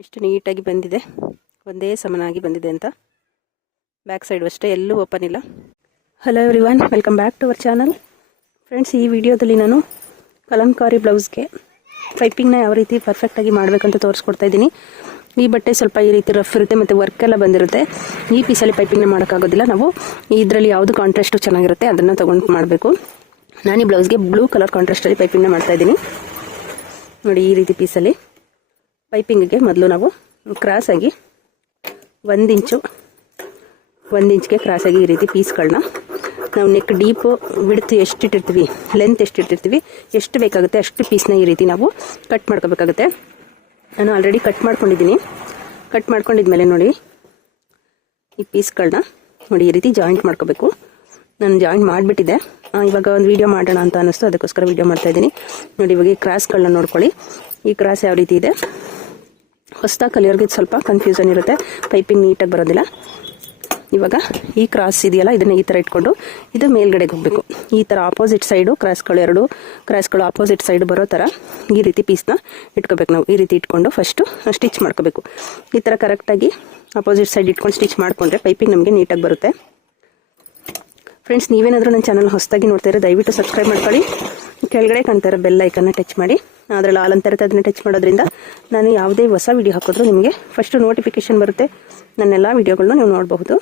ಎಷ್ಟು ನೀಟಾಗಿ ಬಂದಿದೆ, ಒಂದೇ ಸಮನಾಗಿ ಬಂದಿದೆ ಅಂತ. ಬ್ಯಾಕ್ ಸೈಡು ಅಷ್ಟೇ, ಎಲ್ಲೂ ಓಪನ್ ಇಲ್ಲ. Hello everyone, welcome back to our channel. Friends, ಈ ವಿಡಿಯೋದಲ್ಲಿ ನಾನು ಕಲಂಕಾರಿ ಬ್ಲೌಸ್ಗೆ ಪೈಪಿಂಗ್ನ ಯಾವ ರೀತಿ ಪರ್ಫೆಕ್ಟಾಗಿ ಮಾಡಬೇಕಂತ ತೋರಿಸ್ಕೊಡ್ತಾ ಇದ್ದೀನಿ. ಈ ಬಟ್ಟೆ ಸ್ವಲ್ಪ ಈ ರೀತಿ ರಫ್ ಇರುತ್ತೆ ಮತ್ತು ವರ್ಕ್ ಎಲ್ಲ ಬಂದಿರುತ್ತೆ. ಈ ಪೀಸಲ್ಲಿ ಪೈಪಿಂಗ್ನ ಮಾಡೋಕ್ಕಾಗೋದಿಲ್ಲ. ನಾವು ಇದರಲ್ಲಿ ಯಾವುದು ಕಾಂಟ್ರಾಸ್ಟು ಚೆನ್ನಾಗಿರುತ್ತೆ ಅದನ್ನು ತೊಗೊಂಡು ಮಾಡಬೇಕು. ನಾನು ಈ ಬ್ಲೌಸ್ಗೆ ಬ್ಲೂ ಕಲರ್ ಕಾಂಟ್ರಾಸ್ಟಲ್ಲಿ ಪೈಪಿಂಗ್ನ ಮಾಡ್ತಾಯಿದ್ದೀನಿ. ನೋಡಿ, ಈ ರೀತಿ ಪೀಸಲ್ಲಿ ಪೈಪಿಂಗಿಗೆ ಮೊದಲು ನಾವು ಕ್ರಾಸಾಗಿ 1 ಇಂಚ್ಗೆ ಕ್ರಾಸಾಗಿ ಈ ರೀತಿ ಪೀಸ್ಗಳನ್ನ ನಾವು ನೆಕ್ ಡೀಪು ವಿಡ್ತ್ ಎಷ್ಟಿಟ್ಟಿರ್ತೀವಿ, ಲೆಂತ್ ಎಷ್ಟಿಟ್ಟಿರ್ತೀವಿ, ಎಷ್ಟು ಬೇಕಾಗುತ್ತೆ ಅಷ್ಟು ಪೀಸ್ನ ಈ ರೀತಿ ನಾವು ಕಟ್ ಮಾಡ್ಕೋಬೇಕಾಗುತ್ತೆ. ನಾನು ಆಲ್ರೆಡಿ ಕಟ್ ಮಾಡ್ಕೊಂಡಿದ್ದೀನಿ. ಕಟ್ ಮಾಡ್ಕೊಂಡಿದ್ಮೇಲೆ ನೋಡಿ, ಈ ಪೀಸ್ಗಳನ್ನ ನೋಡಿ ಈ ರೀತಿ ಜಾಯಿಂಟ್ ಮಾಡ್ಕೋಬೇಕು. ನಾನು ಜಾಯಿಂಟ್ ಮಾಡಿಬಿಟ್ಟಿದ್ದೆ, ಇವಾಗ ಒಂದು ವೀಡಿಯೋ ಮಾಡೋಣ ಅಂತ ಅನ್ನಿಸ್ತು, ಅದಕ್ಕೋಸ್ಕರ ವೀಡಿಯೋ ಮಾಡ್ತಾಯಿದ್ದೀನಿ. ನೋಡಿ, ಇವಾಗ ಈ ಕ್ರಾಸ್ಗಳನ್ನ ನೋಡ್ಕೊಳ್ಳಿ. ಈ ಕ್ರಾಸ್ ಯಾವ ರೀತಿ ಇದೆ. ಹೊಸದಾಗಿ ಕಲಿಯೋರ್ಗೆ ಸ್ವಲ್ಪ ಕನ್ಫ್ಯೂಷನ್ ಇರುತ್ತೆ, ಪೈಪಿಂಗ್ ನೀಟಾಗಿ ಬರೋದಿಲ್ಲ. ಇವಾಗ ಈ ಕ್ರಾಸ್ ಇದೆಯಲ್ಲ, ಇದನ್ನು ಈ ಥರ ಇಟ್ಕೊಂಡು ಇದು ಮೇಲ್ಗಡೆಗೆ ಹೋಗಬೇಕು. ಈ ಥರ ಆಪೋಸಿಟ್ ಸೈಡು ಎರಡು ಕ್ರಾಸ್ಗಳು ಆಪೋಸಿಟ್ ಸೈಡ್ ಬರೋ ಥರ ಈ ರೀತಿ ಪೀಸ್ನ ಇಟ್ಕೋಬೇಕು. ನಾವು ಈ ರೀತಿ ಇಟ್ಕೊಂಡು ಫಸ್ಟು ಸ್ಟಿಚ್ ಮಾಡ್ಕೋಬೇಕು. ಈ ಥರ ಕರೆಕ್ಟಾಗಿ ಆಪೋಸಿಟ್ ಸೈಡ್ ಇಟ್ಕೊಂಡು ಸ್ಟಿಚ್ ಮಾಡಿಕೊಂಡ್ರೆ ಪೈಪಿಂಗ್ ನಮಗೆ ನೀಟಾಗಿ ಬರುತ್ತೆ. ಫ್ರೆಂಡ್ಸ್, ನೀವೇನಾದರೂ ನನ್ನ ಚಾನಲ್ ಹೊಸದಾಗಿ ನೋಡ್ತಾ ಇರೋ ದಯವಿಟ್ಟು ಸಬ್ಸ್ಕ್ರೈಬ್ ಮಾಡ್ಕೊಳ್ಳಿ. ಕೆಳಗಡೆ ಕಾಣ್ತಾ ಇರೋ ಬೆಲ್ ಐಕನ್ನ ಟಚ್ ಮಾಡಿ. ಅದರಲ್ಲಿ ಆಲ್ ಅಂತ ಇರುತ್ತೆ, ಅದನ್ನು ಟಚ್ ಮಾಡೋದ್ರಿಂದ ನಾನು ಯಾವುದೇ ಹೊಸ ವೀಡಿಯೋ ಹಾಕಿದ್ರೂ ನಿಮಗೆ ಫಸ್ಟು ನೋಟಿಫಿಕೇಶನ್ ಬರುತ್ತೆ. ನನ್ನೆಲ್ಲ ವೀಡಿಯೋಗಳನ್ನ ನೀವು ನೋಡಬಹುದು.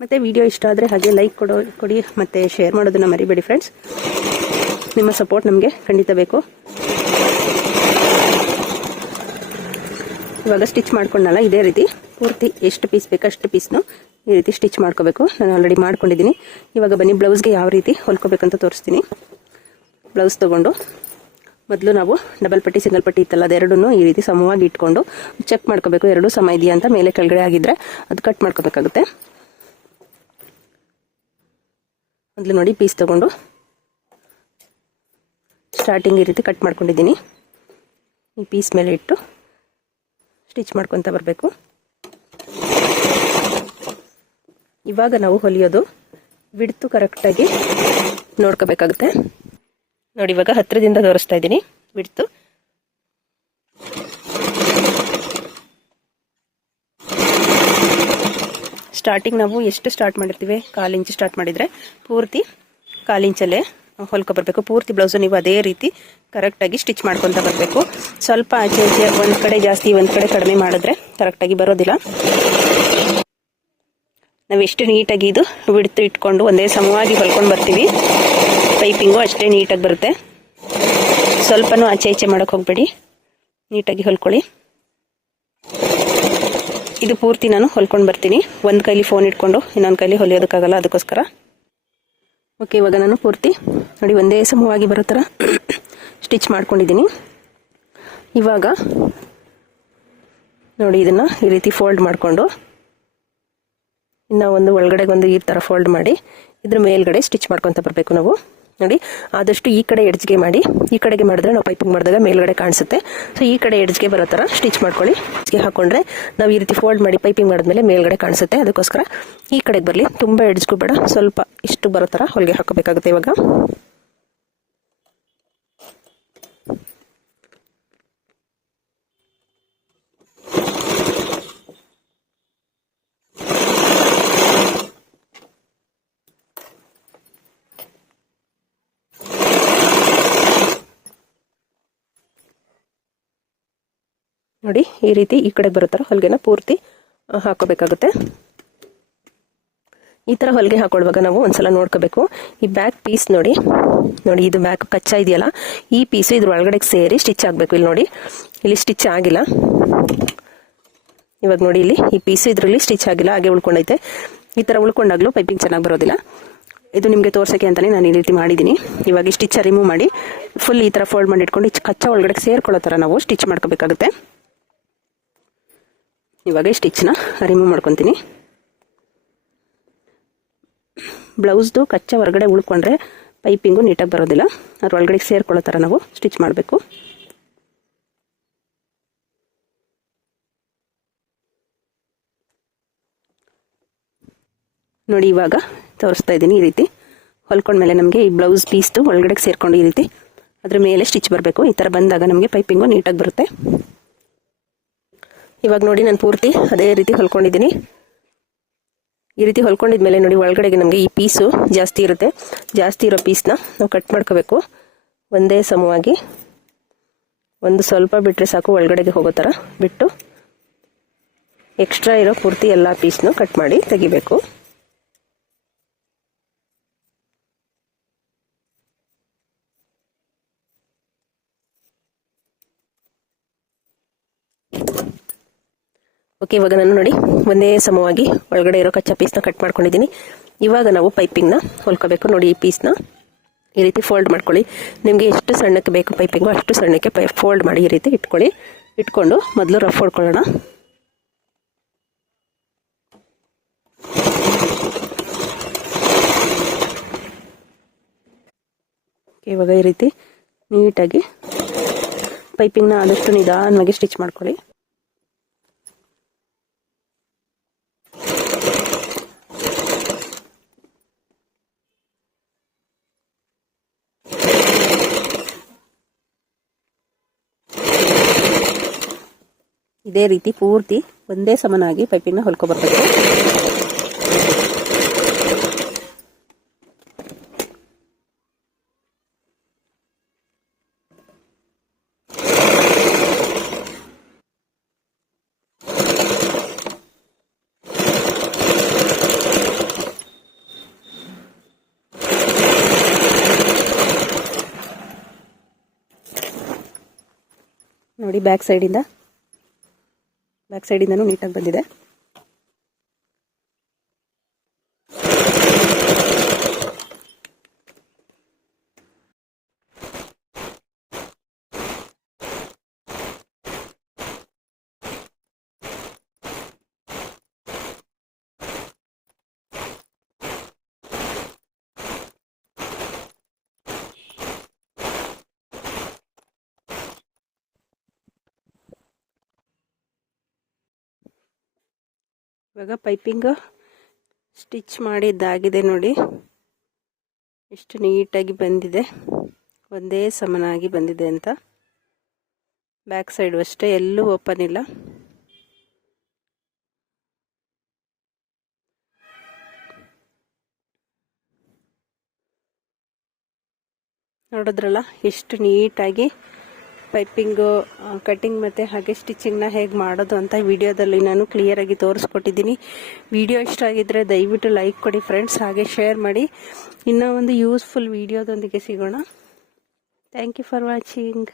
ಮತ್ತು ವಿಡಿಯೋ ಇಷ್ಟ ಆದರೆ ಹಾಗೆ ಲೈಕ್ ಕೊಡಿ ಮತ್ತು ಶೇರ್ ಮಾಡೋದನ್ನು ಮರಿಬೇಡಿ ಫ್ರೆಂಡ್ಸ್. ನಿಮ್ಮ ಸಪೋರ್ಟ್ ನಮಗೆ ಖಂಡಿತ ಬೇಕು. ಇವಾಗ ಸ್ಟಿಚ್ ಮಾಡ್ಕೊಂಡಲ್ಲ, ಇದೇ ರೀತಿ ಪೂರ್ತಿ ಎಷ್ಟು ಪೀಸ್ ಬೇಕು ಅಷ್ಟು ಪೀಸ್ನು ಈ ರೀತಿ ಸ್ಟಿಚ್ ಮಾಡ್ಕೋಬೇಕು. ನಾನು ಆಲ್ರೆಡಿ ಮಾಡ್ಕೊಂಡಿದ್ದೀನಿ. ಇವಾಗ ಬನ್ನಿ ಬ್ಲೌಸ್ಗೆ ಯಾವ ರೀತಿ ಹೊಲ್ಕೋಬೇಕಂತ ತೋರಿಸ್ತೀನಿ. ಬ್ಲೌಸ್ ತೊಗೊಂಡು ಮೊದಲು ನಾವು ಡಬಲ್ ಪಟ್ಟಿ ಸಿಂಗಲ್ ಪಟ್ಟಿ ಇತ್ತಲ್ಲ, ಅದೆರಡನ್ನೂ ಈ ರೀತಿ ಸಮವಾಗಿ ಇಟ್ಕೊಂಡು ಚೆಕ್ ಮಾಡ್ಕೋಬೇಕು. ಎರಡೂ ಸಮ ಇದೆಯಾ ಅಂತ. ಮೇಲೆ ಕೆಳಗಡೆ ಆಗಿದ್ರೆ ಅದು ಕಟ್ ಮಾಡ್ಕೋಬೇಕಾಗುತ್ತೆ. ಮೊದಲು ನೋಡಿ, ಪೀಸ್ ತೊಗೊಂಡು ಸ್ಟಾರ್ಟಿಂಗ್ ಈ ರೀತಿ ಕಟ್ ಮಾಡ್ಕೊಂಡಿದ್ದೀನಿ. ಈ ಪೀಸ್ ಮೇಲೆ ಇಟ್ಟು ಸ್ಟಿಚ್ ಮಾಡ್ಕೊತ ಬರಬೇಕು. ಇವಾಗ ನಾವು ಹೊಲಿಯೋದು ವಿಡ್ತು ಕರೆಕ್ಟಾಗಿ ನೋಡ್ಕೋಬೇಕಾಗುತ್ತೆ. ನೋಡಿ, ಇವಾಗ ಹತ್ತಿರದಿಂದ ತೋರಿಸ್ತಾ ಇದ್ದೀನಿ ವಿಡ್ತು. ಸ್ಟಾರ್ಟಿಂಗ್ ನಾವು ಎಷ್ಟು ಸ್ಟಾರ್ಟ್ ಮಾಡಿರ್ತೀವಿ, 1/4 ಇಂಚ್ ಸ್ಟಾರ್ಟ್ ಮಾಡಿದರೆ ಪೂರ್ತಿ 1/4 ಇಂಚಲ್ಲೇ ಹೊಲ್ಕೊಬರ್ಬೇಕು. ಪೂರ್ತಿ ಬ್ಲೌಸು ನೀವು ಅದೇ ರೀತಿ ಕರೆಕ್ಟಾಗಿ ಸ್ಟಿಚ್ ಮಾಡ್ಕೊತ ಬರಬೇಕು. ಸ್ವಲ್ಪ ಆಚೆ ಈಚೆ ಒಂದು ಕಡೆ ಜಾಸ್ತಿ ಒಂದು ಕಡೆ ಕಡಿಮೆ ಮಾಡಿದ್ರೆ ಕರೆಕ್ಟಾಗಿ ಬರೋದಿಲ್ಲ. ನಾವು ಎಷ್ಟು ನೀಟಾಗಿ ಇದು ವಿಡ್ತು ಇಟ್ಕೊಂಡು ಒಂದೇ ಸಮವಾಗಿ ಹೊಲ್ಕೊಂಡು ಬರ್ತೀವಿ, ಪೈಪಿಂಗು ಅಷ್ಟೇ ನೀಟಾಗಿ ಬರುತ್ತೆ. ಸ್ವಲ್ಪನೂ ಆಚೆ ಈಚೆ ಮಾಡೋಕ್ಕೆ ಹೋಗಬೇಡಿ, ನೀಟಾಗಿ ಹೊಲ್ಕೊಳ್ಳಿ. ಇದು ಪೂರ್ತಿ ನಾನು ಹೊಲ್ಕೊಂಡು ಬರ್ತೀನಿ. ಒಂದು ಕೈಲಿ ಫೋನ್ ಇಟ್ಕೊಂಡು ಇನ್ನೊಂದು ಕೈಲಿ ಹೊಲಿಯೋದಕ್ಕಾಗಲ್ಲ, ಅದಕ್ಕೋಸ್ಕರ. ಓಕೆ, ಇವಾಗ ನಾನು ಪೂರ್ತಿ ನೋಡಿ ಒಂದೇ ಸಮವಾಗಿ ಬರೋ ಥರ ಸ್ಟಿಚ್ ಮಾಡ್ಕೊಂಡಿದ್ದೀನಿ. ಇವಾಗ ನೋಡಿ, ಇದನ್ನು ಈ ರೀತಿ ಫೋಲ್ಡ್ ಮಾಡಿಕೊಂಡು ಇನ್ನು ಒಂದು ಒಳಗಡೆಗೊಂದು ಈ ಥರ ಫೋಲ್ಡ್ ಮಾಡಿ ಇದ್ರ ಮೇಲ್ಗಡೆ ಸ್ಟಿಚ್ ಮಾಡ್ಕೊತ ಬರಬೇಕು ನಾವು. ನೋಡಿ, ಆದಷ್ಟು ಈ ಕಡೆ ಎಡ್ಜ್ಗೆ ಮಾಡಿ. ಈ ಕಡೆಗೆ ಮಾಡಿದ್ರೆ ನಾವು ಪೈಪಿಂಗ್ ಮಾಡಿದಾಗ ಮೇಲ್ಗಡೆ ಕಾಣಿಸುತ್ತೆ. ಸೊ ಈ ಕಡೆ ಎಡ್ಜ್ಗೆ ಬರೋ ಥರ ಸ್ಟಿಚ್ ಮಾಡ್ಕೊಳ್ಳಿ. ಎಡ್ಜ್ಗೆ ಹಾಕೊಂಡ್ರೆ ನಾವು ಈ ರೀತಿ ಫೋಲ್ಡ್ ಮಾಡಿ ಪೈಪಿಂಗ್ ಮಾಡಿದ್ಮೇಲೆ ಮೇಲ್ಗಡೆ ಕಾಣಿಸುತ್ತೆ. ಅದಕ್ಕೋಸ್ಕರ ಈ ಕಡೆಗೆ ಬರಲಿ, ತುಂಬ ಎಡ್ಜ್ಗೂ ಬೇಡ, ಸ್ವಲ್ಪ ಇಷ್ಟು ಬರೋ ಥರ ಹೊಲಿಗೆ ಹಾಕೋಬೇಕಾಗುತ್ತೆ. ಇವಾಗ ನೋಡಿ, ಈ ರೀತಿ ಈ ಕಡೆ ಬರೋ ಥರ ಹೊಲಿಗೆನ ಪೂರ್ತಿ ಹಾಕೋಬೇಕಾಗುತ್ತೆ. ಈ ಥರ ಹೊಲಿಗೆ ಹಾಕೊಳ್ಳುವಾಗ ನಾವು ಒಂದ್ಸಲ ನೋಡ್ಕೋಬೇಕು. ಈ ಬ್ಯಾಕ್ ಪೀಸ್ ನೋಡಿ, ಇದು ಬ್ಯಾಕ್ ಕಚ್ಚಾ ಇದೆಯಲ್ಲ, ಈ ಪೀಸು ಇದ್ರ ಒಳಗಡೆ ಸೇರಿ ಸ್ಟಿಚ್ ಆಗಬೇಕು. ಇಲ್ಲಿ ನೋಡಿ, ಇಲ್ಲಿ ಸ್ಟಿಚ್ ಆಗಿಲ್ಲ. ಇವಾಗ ನೋಡಿ, ಇಲ್ಲಿ ಈ ಪೀಸು ಇದರಲ್ಲಿ ಸ್ಟಿಚ್ ಆಗಿಲ್ಲ, ಹಾಗೆ ಉಳ್ಕೊಂಡೈತೆ. ಈ ಥರ ಉಳ್ಕೊಂಡಾಗಲೂ ಪೈಪಿಂಗ್ ಚೆನ್ನಾಗಿ ಬರೋದಿಲ್ಲ. ಇದು ನಿಮಗೆ ತೋರ್ಸೋಕ್ಕೆ ಅಂತಲೇ ನಾನು ಈ ರೀತಿ ಮಾಡಿದ್ದೀನಿ. ಇವಾಗ ಈ ಸ್ಟಿಚ್ ರಿಮೂವ್ ಮಾಡಿ ಫುಲ್ ಈ ಥರ ಫೋಲ್ಡ್ ಮಾಡಿ ಇಟ್ಕೊಂಡು ಕಚ್ಚಾ ಒಳಗಡೆ ಸೇರ್ಕೊಳ್ಳೋ ಥರ ನಾವು ಸ್ಟಿಚ್ ಮಾಡ್ಕೋಬೇಕಾಗುತ್ತೆ. ಇವಾಗ ಈ ಸ್ಟಿಚ್ನ ರಿಮೂವ್ ಮಾಡ್ಕೊತೀನಿ. ಬ್ಲೌಸ್ದು ಕಚ್ಚಾ ಹೊರಗಡೆ ಉಳ್ಕೊಂಡ್ರೆ ಪೈಪಿಂಗು ನೀಟಾಗಿ ಬರೋದಿಲ್ಲ. ಅದ್ರ ಒಳಗಡೆ ಸೇರ್ಕೊಳ್ಳೋ ಥರ ನಾವು ಸ್ಟಿಚ್ ಮಾಡಬೇಕು. ನೋಡಿ, ಇವಾಗ ತೋರಿಸ್ತಾ ಇದ್ದೀನಿ. ಈ ರೀತಿ ಹೊಲ್ಕೊಂಡ್ಮೇಲೆ ನಮಗೆ ಈ ಬ್ಲೌಸ್ ಪೀಸ್ದು ಒಳಗಡೆ ಸೇರ್ಕೊಂಡು ಈ ರೀತಿ ಅದ್ರ ಮೇಲೆ ಸ್ಟಿಚ್ ಬರಬೇಕು. ಈ ಥರ ಬಂದಾಗ ನಮಗೆ ಪೈಪಿಂಗು ನೀಟಾಗಿ ಬರುತ್ತೆ. ಇವಾಗ ನೋಡಿ ನಾನು ಪೂರ್ತಿ ಅದೇ ರೀತಿ ಹೊಲ್ಕೊಂಡಿದ್ದೀನಿ. ಈ ರೀತಿ ಹೊಲ್ಕೊಂಡಿದ್ಮೇಲೆ ನೋಡಿ ಒಳಗಡೆಗೆ ನಮಗೆ ಈ ಪೀಸು ಜಾಸ್ತಿ ಇರುತ್ತೆ. ಜಾಸ್ತಿ ಇರೋ ಪೀಸ್ನ ನಾವು ಕಟ್ ಮಾಡ್ಕೋಬೇಕು. ಒಂದೇ ಸಮವಾಗಿ ಒಂದು ಸ್ವಲ್ಪ ಬಿಟ್ಟರೆ ಸಾಕು, ಒಳಗಡೆಗೆ ಹೋಗೋ ಥರ ಬಿಟ್ಟು ಎಕ್ಸ್ಟ್ರಾ ಇರೋ ಪೂರ್ತಿ ಎಲ್ಲ ಪೀಸ್ನು ಕಟ್ ಮಾಡಿ ತೆಗಿಬೇಕು. ಓಕೆ, ಇವಾಗ ನಾನು ನೋಡಿ ಒಂದೇ ಸಮವಾಗಿ ಒಳಗಡೆ ಇರೋ ಕಚ್ಚಾ ಪೀಸ್ನ ಕಟ್ ಮಾಡ್ಕೊಂಡಿದ್ದೀನಿ. ಇವಾಗ ನಾವು ಪೈಪಿಂಗ್ನ ಹೊಲ್ಕೋಬೇಕು. ನೋಡಿ ಈ ಪೀಸ್ನ ಈ ರೀತಿ ಫೋಲ್ಡ್ ಮಾಡ್ಕೊಳ್ಳಿ. ನಿಮಗೆ ಎಷ್ಟು ಸಣ್ಣಕ್ಕೆ ಬೇಕು ಪೈಪಿಂಗು ಅಷ್ಟು ಸಣ್ಣಕ್ಕೆ ಫೋಲ್ಡ್ ಮಾಡಿ ಈ ರೀತಿ ಇಟ್ಕೊಳ್ಳಿ. ಇಟ್ಕೊಂಡು ಮೊದಲು ರಫ್ ಹೊಡ್ಕೊಳ್ಳೋಣ. ಇವಾಗ ಈ ರೀತಿ ನೀಟಾಗಿ ಪೈಪಿಂಗ್ನ ಆದಷ್ಟು ನಿಧಾನವಾಗಿ ಸ್ಟಿಚ್ ಮಾಡ್ಕೊಳ್ಳಿ. ಇದೇ ರೀತಿ ಪೂರ್ತಿ ಒಂದೇ ಸಮನಾಗಿ ಪೈಪಿಂಗ್ನ ಹೊಲ್ಕೊಬರ್ಬೇಕು. ನೋಡಿ ಬ್ಯಾಕ್ ಸೈಡಿಂದನೂ ನೀಟಾಗಿ ಬಂದಿದೆ. ಇವಾಗ ಪೈಪಿಂಗ್ ಸ್ಟಿಚ್ ಮಾಡಿದ್ದಾಗಿದೆ. ನೋಡಿ ಎಷ್ಟು ನೀಟಾಗಿ ಬಂದಿದೆ, ಒಂದೇ ಸಮನಾಗಿ ಬಂದಿದೆ ಅಂತ. ಬ್ಯಾಕ್ ಸೈಡು ಅಷ್ಟೇ, ಎಲ್ಲೂ ಓಪನ್ ಇಲ್ಲ. ನೋಡಿದ್ರಲ್ಲ ಎಷ್ಟು ನೀಟಾಗಿ ಪೈಪಿಂಗು ಕಟ್ಟಿಂಗ್ ಮತ್ತು ಹಾಗೆ ಸ್ಟಿಚಿಂಗ್ನ ಹೇಗೆ ಮಾಡೋದು ಅಂತ ವಿಡಿಯೋದಲ್ಲಿ ನಾನು ಕ್ಲಿಯರಾಗಿ ತೋರಿಸ್ಕೊಟ್ಟಿದ್ದೀನಿ. ವಿಡಿಯೋ ಇಷ್ಟ ಆಗಿದ್ದರೆ ದಯವಿಟ್ಟು ಲೈಕ್ ಕೊಡಿ ಫ್ರೆಂಡ್ಸ್, ಹಾಗೆ ಶೇರ್ ಮಾಡಿ. ಇನ್ನೂ ಒಂದು ಯೂಸ್ಫುಲ್ ವಿಡಿಯೋದೊಂದಿಗೆ ಸಿಗೋಣ. Thank you for watching.